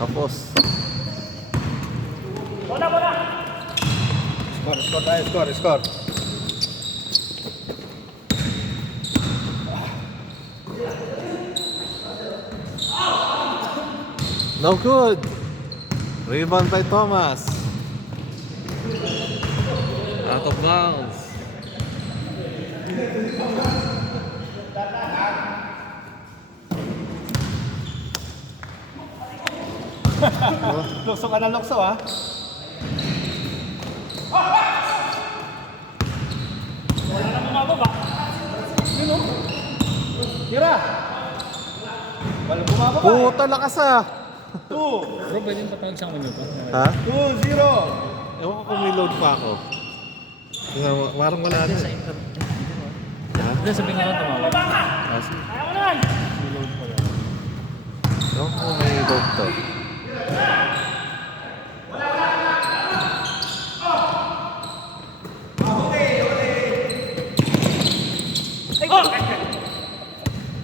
Kapos. Score tayo, score. No good. Rebound by Thomas. Out of bounds. Lukso ka na lukso ha. Wala na bumababa. Yun o. Tira. Wala bumababa. Puta lakas ah. 2. Bro, pwede yung patawag sa akin nyo pa. Ha? 2-0. Ewan ko kung may load pa ako. Parang wala na. Sa internet. Hindi, sabihin nga lang tumawag. Reload ko lang. Ewan ko kung may load to.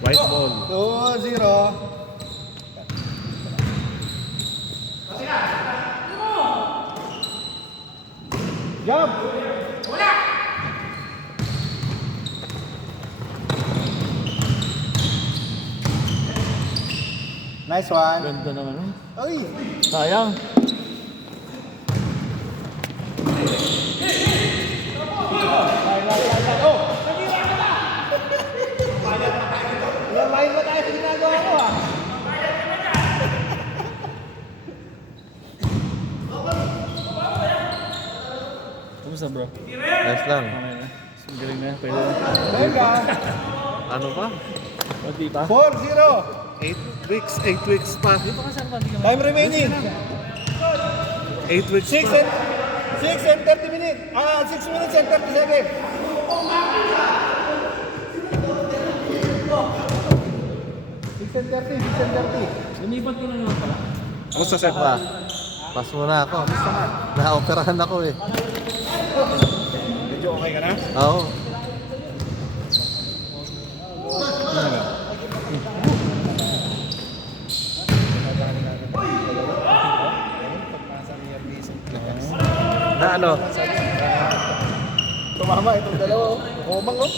White ball. 2-0. Jump! Nice one. Ganda naman. Ay! Sayang. Lain ba tayo sa ginagawa ko ah? Kamusta bro? Nice lang. Okay na. Galing na. Pwede na. Venga! Ano pa? Kunti pa. 4-0. 8 weeks pa. Dito ka saan pa? Hindi ka Time remaining. 8 weeks 6 pa. and 30 minutes. 6 minutes and 30 seconds. 6 and 30. Lumipat ka na naman pala. Ako sa set pa. Pass muna ako. Na-operahan ako eh. Medyo okay ka na? Oo. Na ano? Tumama itong dalawa. Kumang oh.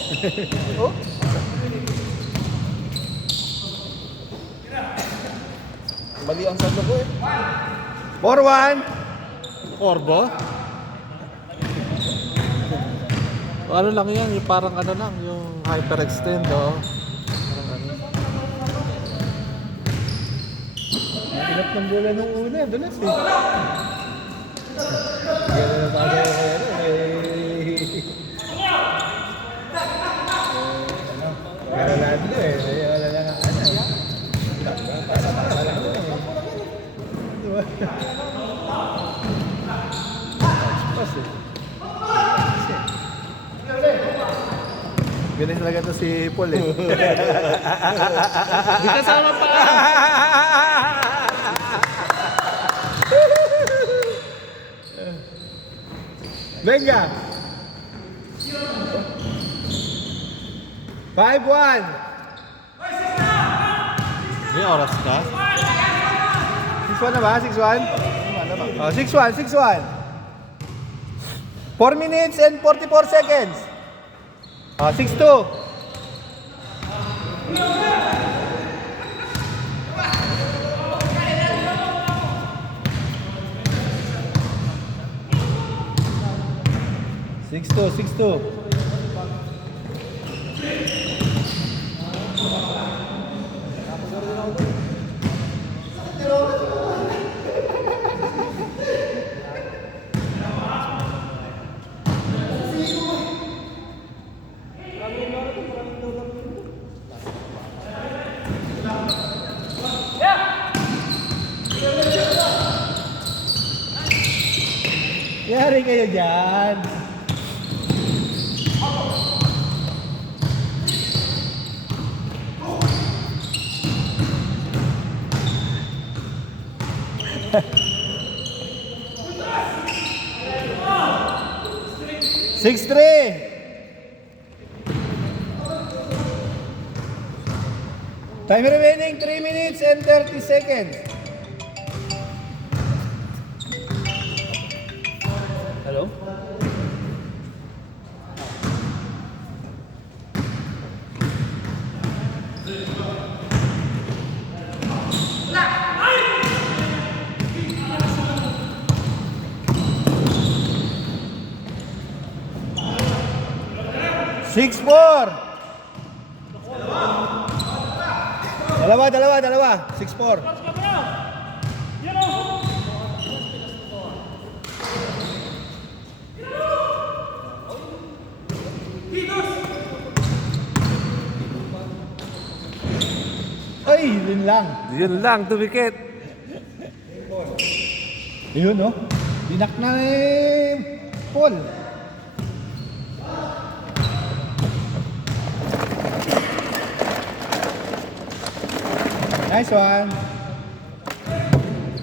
Oh. Mali ang sando ko eh. 4-1. Orbo? Ano lang yan, yung parang ano lang, yung hyperextend, oh. Parang ano. Inap ng bola nung una, dulas eh. Gano'n na bagay ako yan eh. Garalado eh. Wala lang ang ano. Para lang eh. Pas eh. Ganun talaga to si Paul eh. Di kasama pa! Venga! 5-1! May oras ka? 6-1 na ba? 6-1? 6-1, 6-1. 4 minutes and 44 seconds. 6-2. Six two. Yari kayo dyan. Six three. Time remaining 3 minutes and 30 seconds. Hello? Six, four. Dalawa. 6-4. Ay, yun lang. Yun lang, tumikit. Yun, no? Dinak na Paul. Nice one.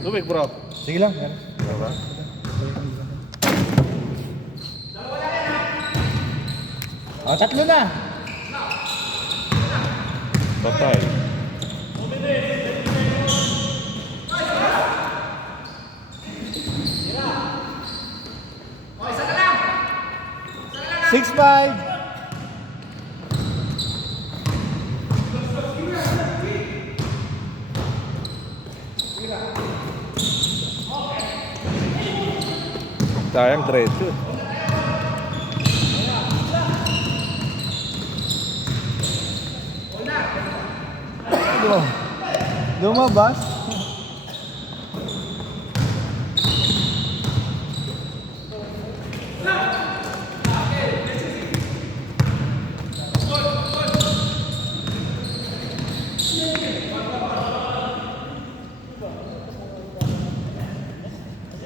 Tumik, bro. Sige lang. Yan. Diba? O, tatlo na. Patay. Six, five. Sayang diretso. Lumabas.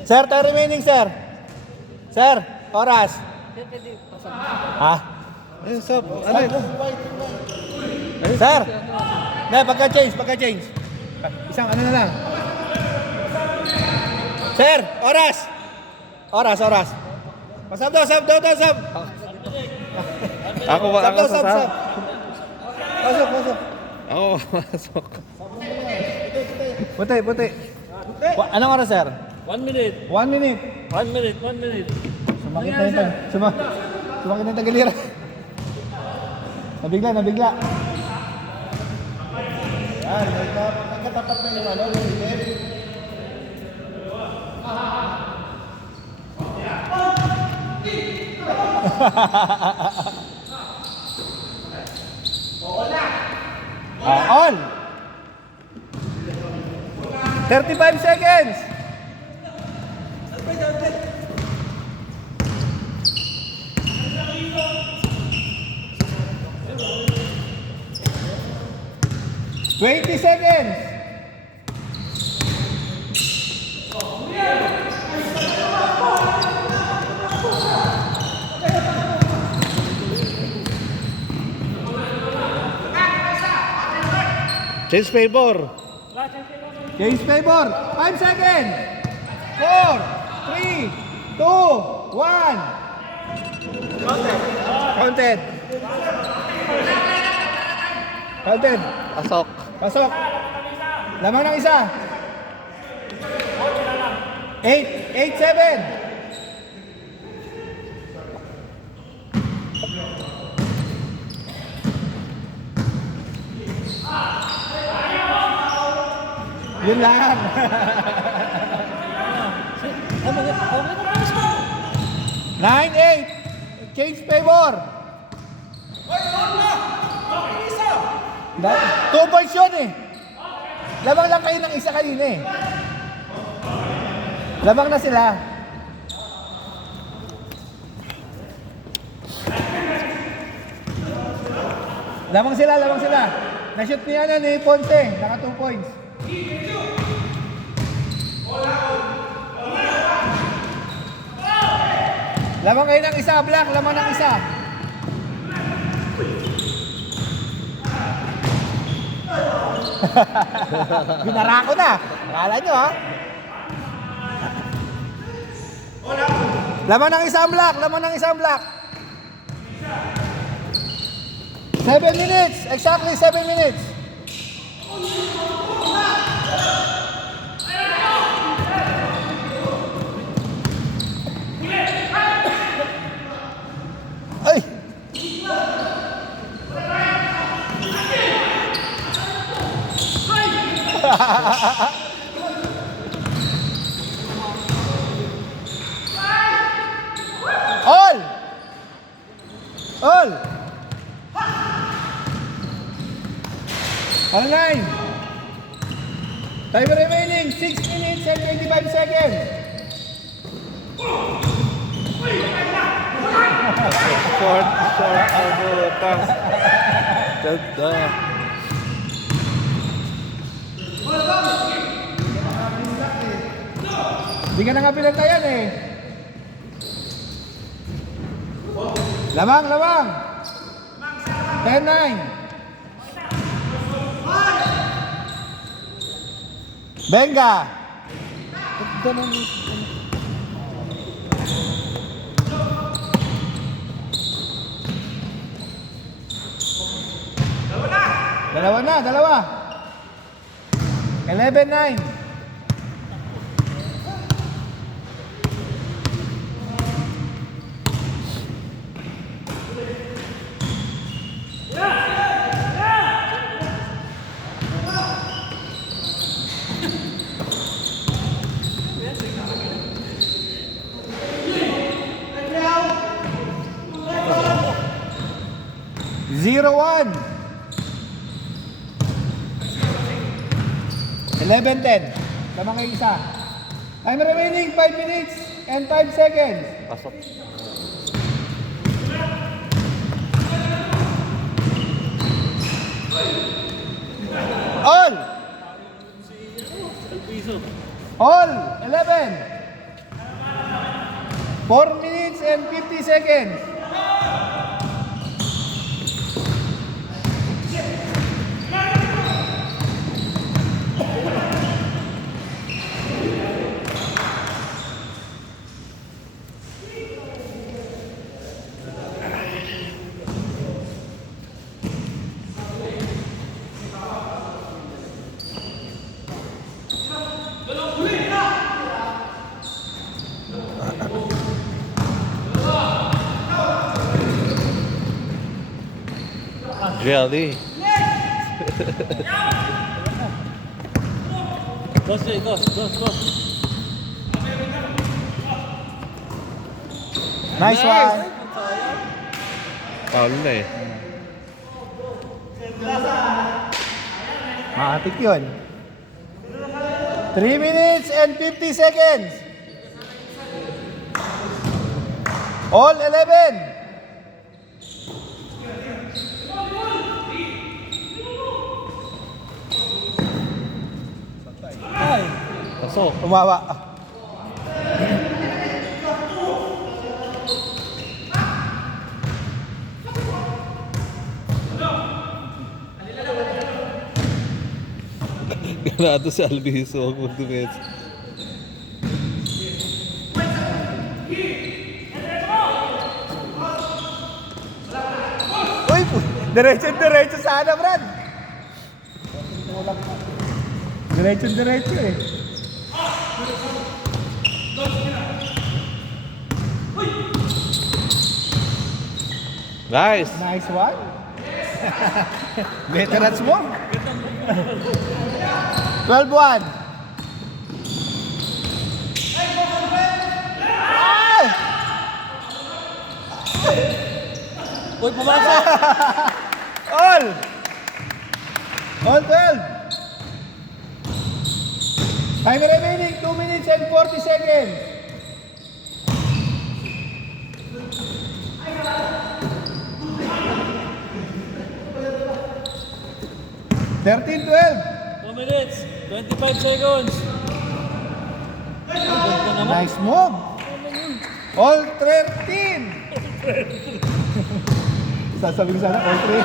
Sir, 10 remaining, sir. Sir, oras. Ha? Ano? Sir. Na, pagka-change. Isang ano na lang. Sir, oras. Pasab daw. Ako ba? Ako Sab. sa Pasok. Ako masok. Puti. Anong oras, sir? 1 minute. 1 minute. 1 minute. Sumakit na yung sumakit na yung tagiliran. Nabigla. Yan, nagkatapat na yung ano, yung hit. On! 35 seconds! Twenty seconds. Change favor. Change favor. 5 seconds. 4, 3, 2, 1. Counted. Pasok. Lamang ng isa. 8-7. Yun lang. 9-8. Change favor. 2 points yun eh. Lamang lang kayo ng isa kanina eh. Lamang na sila. Lamang sila. Na-shoot niya na ni Ponce. Naka 2 points. Lamang kayo ng isa, Black. Lamang ng isa. Binara ko na. Akala nyo ha? Laman ng isang black. 7 minutes. Exactly 7 minutes. All! All 9. Time remaining 6 minutes and 25 seconds. Short elbow pass. Ganda. Hindi ka na nga pinantayan eh. Lamang, lamang. 10-9. Benga. Ganda ng... Dalawa na, dalawa. 11-9. Zero 1. 11-10. Lamang kayo isa. Time remaining 5 minutes and 5 seconds. Pasok. All! Piso. All! 11. 4 minutes and 50 seconds. Jelly. Dos, dos. Nice one. Paul na eh. Maatik yun. 3 minutes and 50 seconds. All 11. Pasok. Umawa. Ganado si Alviso. Huwag mag-dumets. Uy, diretso sana, Brad. Diretso eh. Nice. Nice one. Veterans mo. 12-1. Ay! Uy, pumasok! All 12. Time remaining 2 minutes and 40 seconds. Thirteen, 12. 2 minutes, 25 seconds. Ganda naman. Nice move. All 13. Sasabihin ko sana all 3.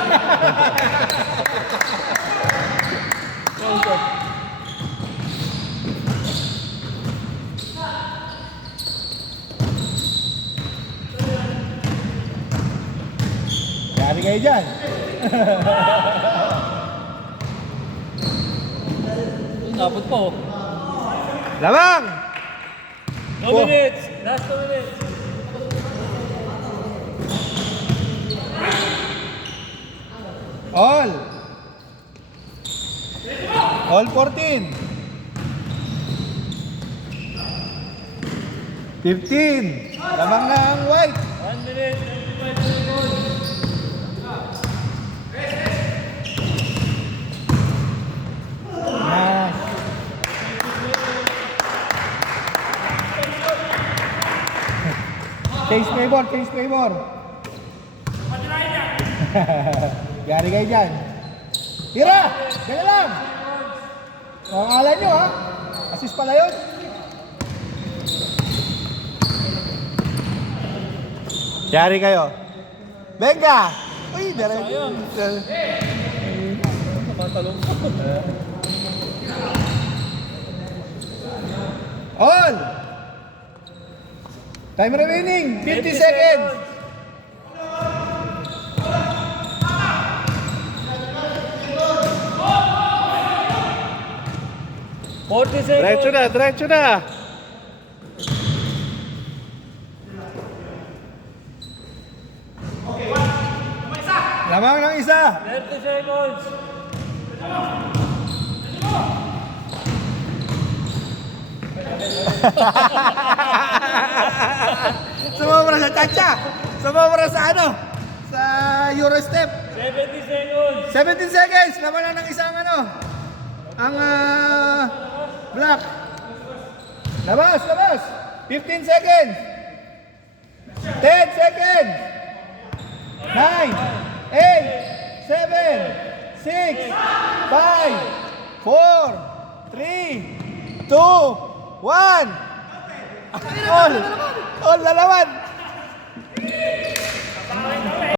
Yari kayo dyan. Napot pa oh. Lamang! 2 minutes, last 2 minutes. All 14. 15. Lamang na ang white. 1 minute, 25 seconds. Change favor, change favor. Yari kayo dyan. Tira! Ganyan lang! Akala nyo ha? Assist pala yun. Yari kayo. Venga! Uy, Sayang. Nakatalong ko. All! Time remaining, 50 seconds. Diretso na, diretso na. Lamang ng isa. 30 seconds. Sumobra sa chacha. Sumobra sa ano? Sa Eurostep. 70 seconds. 17 seconds. Laman na ng isang ano. Ang black. Labas, labas. 15 seconds. 10 seconds. 9, 8, 7, 6, 5, 4, 3, 2, 1. All lalaman.